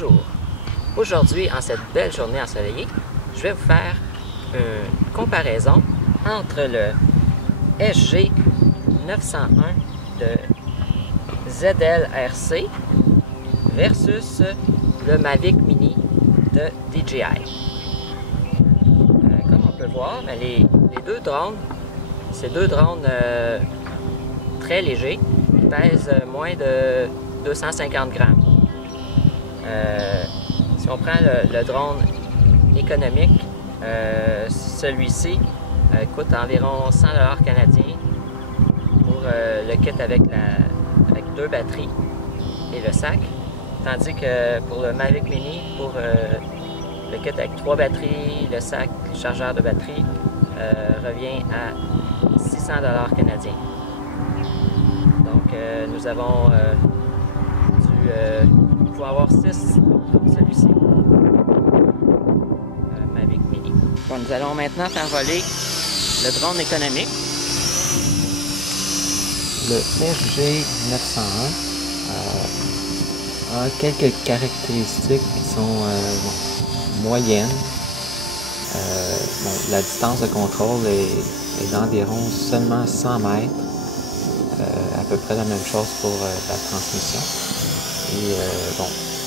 Bonjour! Aujourd'hui, en cette belle journée ensoleillée, je vais vous faire une comparaison entre le SG 901 de ZLRC versus le Mavic Mini de DJI. Comme on peut voir, les deux drones, c'est deux drones très légers, ils pèsent moins de 250 grammes. Si on prend le drone économique, celui-ci coûte environ 100 $ canadiens pour le kit avec deux batteries et le sac. Tandis que pour le Mavic Mini, pour le kit avec 3 batteries, le sac, le chargeur de batterie, revient à 600 $ canadiens. Donc nous avons pouvoir avoir 6 comme celui-ci. Mavic Mini. Bon, nous allons maintenant faire voler le drone économique. Le FG 901 a quelques caractéristiques qui sont moyennes. La distance de contrôle est d'environ seulement 100 mètres. À peu près la même chose pour la transmission. Et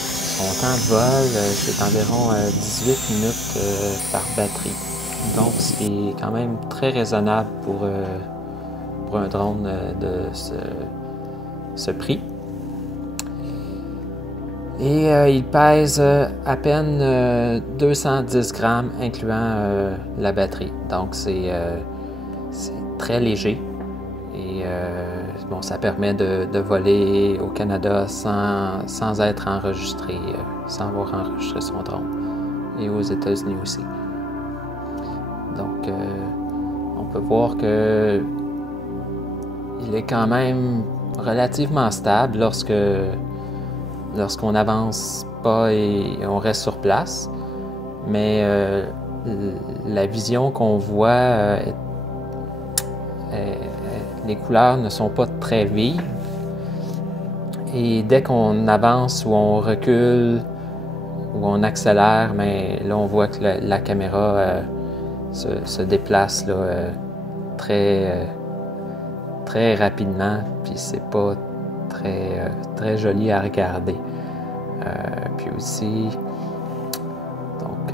son temps de vol, c'est environ 18 minutes par batterie. Donc, c'est quand même très raisonnable pour un drone de ce prix. Et il pèse à peine 210 grammes, incluant la batterie. Donc, c'est très léger. Et ça permet de voler au Canada sans être enregistré, sans avoir enregistré son drone. Et aux États-Unis aussi. Donc, on peut voir que il est quand même relativement stable lorsqu'on n'avance pas et on reste sur place. Mais la vision qu'on voit les couleurs ne sont pas très vives et dès qu'on avance ou on recule ou on accélère, mais là on voit que la caméra se déplace là, très rapidement, puis c'est pas très joli à regarder. Puis aussi, donc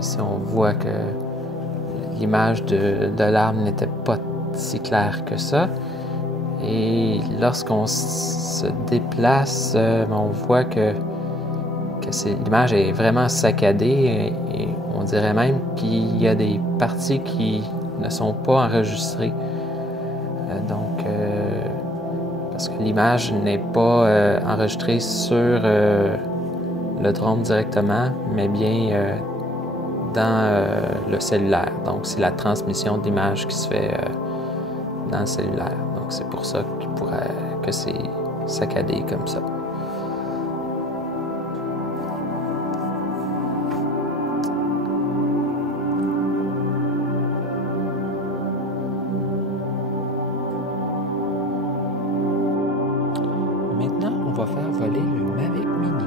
ici on voit que l'image de l'arbre n'était pas si clair que ça. Et lorsqu'on se déplace, on voit que l'image est vraiment saccadée et on dirait même qu'il y a des parties qui ne sont pas enregistrées. Parce que l'image n'est pas enregistrée sur le drone directement, mais bien dans le cellulaire. Donc, c'est la transmission d'image qui se fait dans le cellulaire. Donc, c'est pour ça que c'est saccadé comme ça. Maintenant, on va faire voler le Mavic Mini.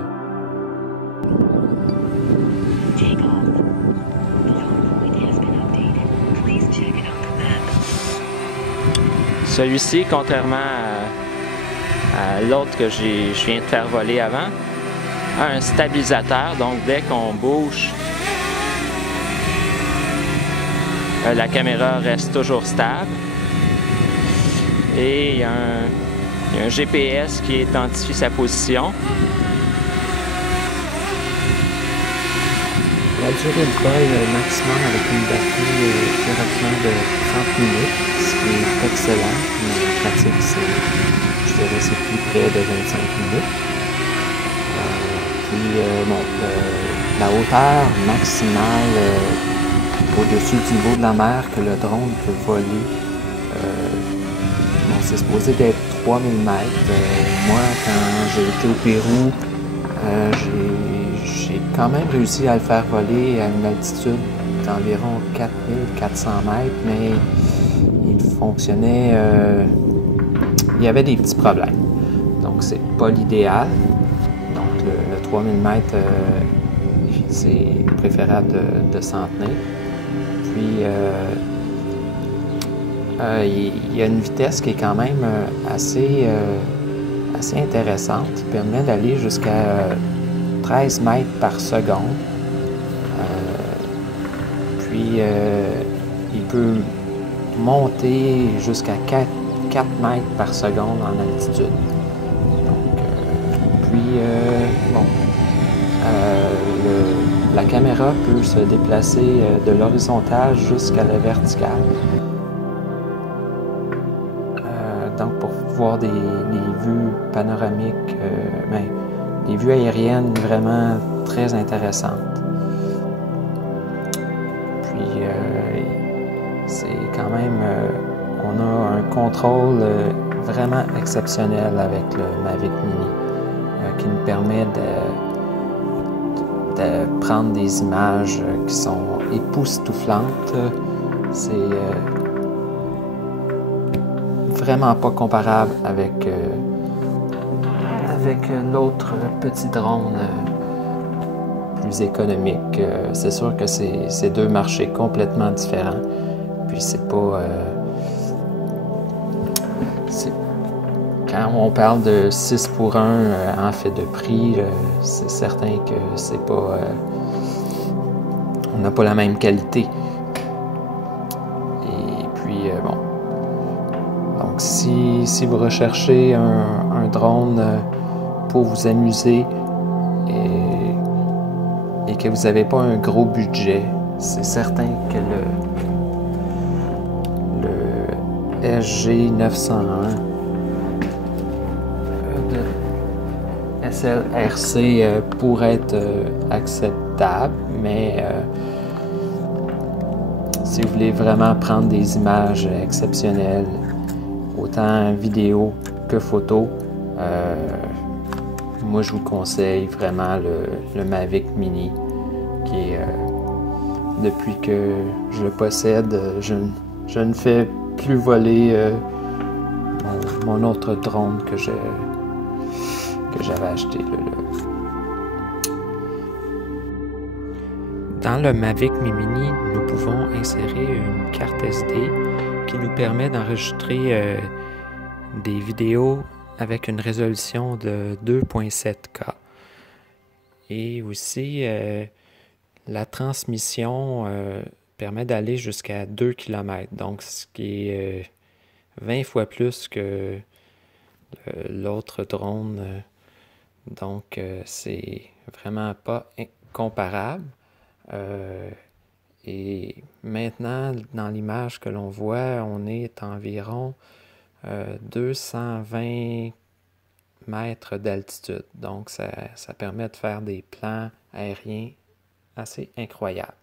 Celui-ci, contrairement à l'autre que je viens de faire voler avant, a un stabilisateur. Donc, dès qu'on bouge, la caméra reste toujours stable. Et il y a un GPS qui identifie sa position. La durée de vol maximum avec une batterie est directement de 30 minutes, ce qui est excellent, mais en pratique, je dirais c'est plus près de 25 minutes. La hauteur maximale au-dessus du niveau de la mer que le drone peut voler, c'est supposé d'être 3000 mètres. Moi, quand j'ai été au Pérou, j'ai quand même réussi à le faire voler à une altitude d'environ 4400 mètres, mais il fonctionnait, il y avait des petits problèmes. Donc, c'est pas l'idéal. Donc, le 3000 mètres, c'est préférable de s'en tenir. Puis, il y a une vitesse qui est quand même assez intéressante, qui permet d'aller jusqu'à 13 mètres par seconde. Puis, il peut monter jusqu'à 4 mètres par seconde en altitude. Donc, la caméra peut se déplacer de l'horizontale jusqu'à la verticale. Donc, pour voir des vues panoramiques, des vues aériennes vraiment très intéressantes. Puis, c'est quand même, on a un contrôle vraiment exceptionnel avec le Mavic Mini qui nous permet de prendre des images qui sont époustouflantes. C'est vraiment pas comparable avec l'autre petit drone plus économique. C'est sûr que c'est deux marchés complètement différents. Puis c'est pas... quand on parle de 6 pour 1 en fait de prix, c'est certain que c'est pas... on n'a pas la même qualité. Et puis, bon... Donc, si vous recherchez un drone pour vous amuser et que vous n'avez pas un gros budget, c'est certain que le SG901 de SLRC pourrait être acceptable, mais si vous voulez vraiment prendre des images exceptionnelles, autant vidéo que photo, moi je vous conseille vraiment le Mavic Mini qui est, depuis que je le possède, je ne fais plus voler mon autre drone que j'avais acheté. Dans le Mavic Mini, nous pouvons insérer une carte SD qui nous permet d'enregistrer des vidéos avec une résolution de 2.7K. Et aussi, la transmission permet d'aller jusqu'à 2 km, donc ce qui est 20 fois plus que l'autre drone. Donc, c'est vraiment pas comparable. Et maintenant, dans l'image que l'on voit, on est environ 220 mètres d'altitude. Donc, ça permet de faire des plans aériens assez incroyables.